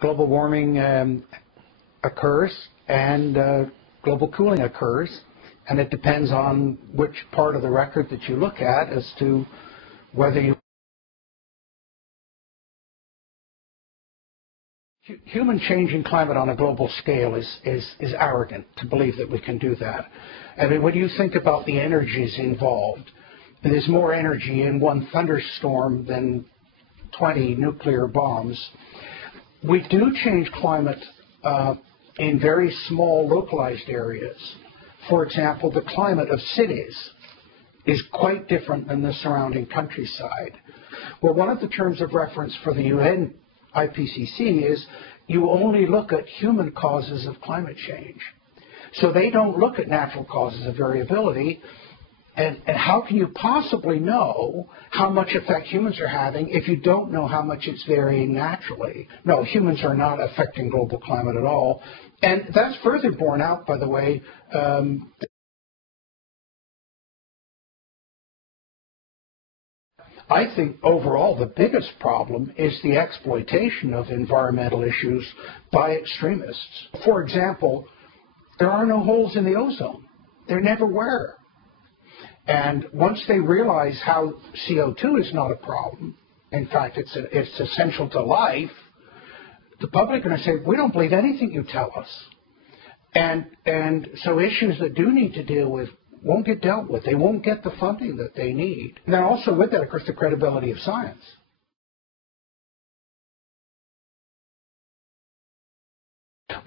global warming occurs and global cooling occurs, and it depends on which part of the record that you look at as to whether you... Human changing climate on a global scale is arrogant to believe that we can do that. I mean, when you think about the energies involved, there's more energy in one thunderstorm than 20 nuclear bombs. We do change climate in very small localized areas. For example, the climate of cities is quite different than the surrounding countryside. Well, one of the terms of reference for the UN IPCC is you only look at human causes of climate change. So they don't look at natural causes of variability. And how can you possibly know how much effect humans are having if you don't know how much it's varying naturally? No, humans are not affecting global climate at all. And that's further borne out, by the way. I think overall the biggest problem is the exploitation of environmental issues by extremists. For example, there are no holes in the ozone. There never were. And once they realize how CO2 is not a problem, in fact, it's essential to life, the public are going to say, we don't believe anything you tell us. And so issues that do need to deal with won't get dealt with. They won't get the funding that they need. And then also with that, of course, the credibility of science.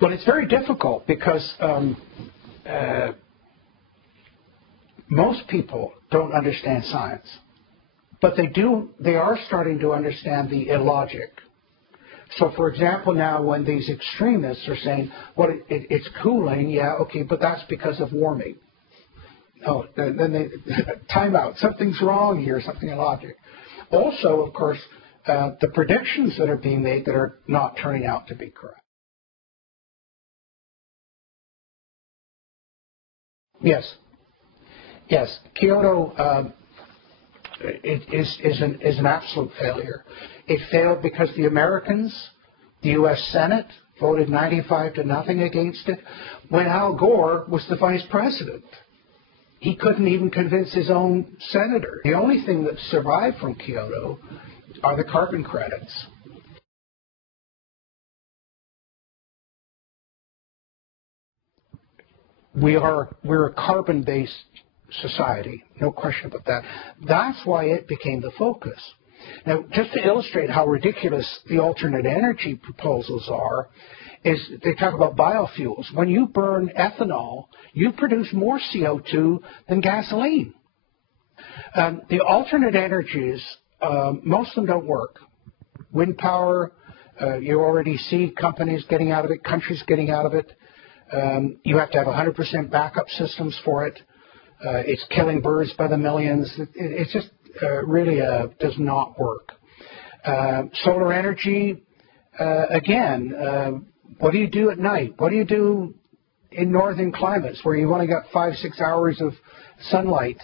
Well, it's very difficult because most people don't understand science, but they are starting to understand the illogic. So, for example, now when these extremists are saying, well, it's cooling, yeah, okay, but that's because of warming. Oh, then they time out. Something's wrong here, something illogic. Also, of course, the predictions that are being made that are not turning out to be correct. Yes. Yes, Kyoto is an absolute failure. It failed because the Americans, the U.S. Senate, voted 95-0 against it, when Al Gore was the vice president. He couldn't even convince his own senator. The only thing that survived from Kyoto are the carbon credits. We're a carbon-based society, no question about that. That's why it became the focus. Now, just to illustrate how ridiculous the alternate energy proposals are, is they talk about biofuels. When you burn ethanol, you produce more CO2 than gasoline. The alternate energies, most of them don't work. Wind power, you already see companies getting out of it, countries getting out of it. You have to have 100% backup systems for it. It's killing birds by the millions. It's just really does not work. Solar energy, again, what do you do at night? What do you do in northern climates where you've only got 5-6 hours of sunlight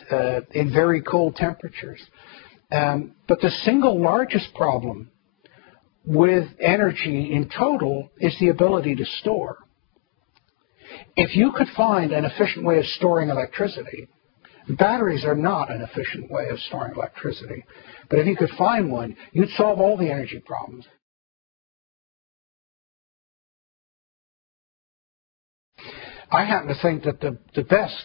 in very cold temperatures? But the single largest problem with energy in total is the ability to store. If you could find an efficient way of storing electricity, batteries are not an efficient way of storing electricity, but if you could find one, you'd solve all the energy problems. I happen to think that the best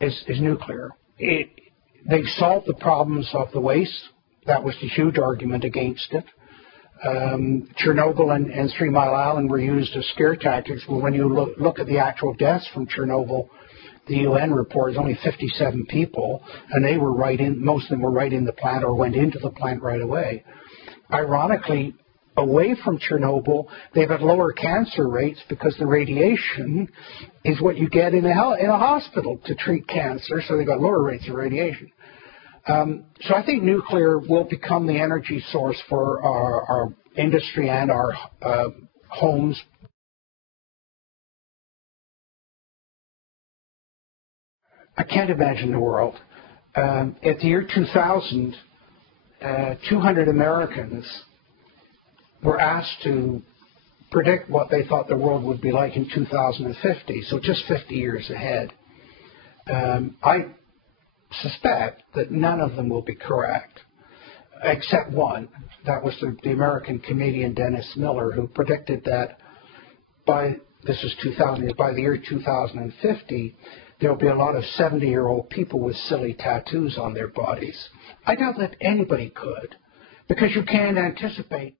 is nuclear. They solved the problems of the waste. That was the huge argument against it. Chernobyl and 3 Mile Island were used as scare tactics. Well, when you look at the actual deaths from Chernobyl, the UN report is only 57 people, and they were most of them were right in the plant or went into the plant right away. Ironically, away from Chernobyl, they've had lower cancer rates because the radiation is what you get in a hospital to treat cancer, so they've got lower rates of radiation. So I think nuclear will become the energy source for our industry and our homes. I can't imagine the world. At the year 2000, 200 Americans were asked to predict what they thought the world would be like in 2050, so just 50 years ahead. I suspect that none of them will be correct, except one. That was the American comedian Dennis Miller, who predicted that by the year 2050, there will be a lot of 70-year-old people with silly tattoos on their bodies. I doubt that anybody could, because you can't anticipate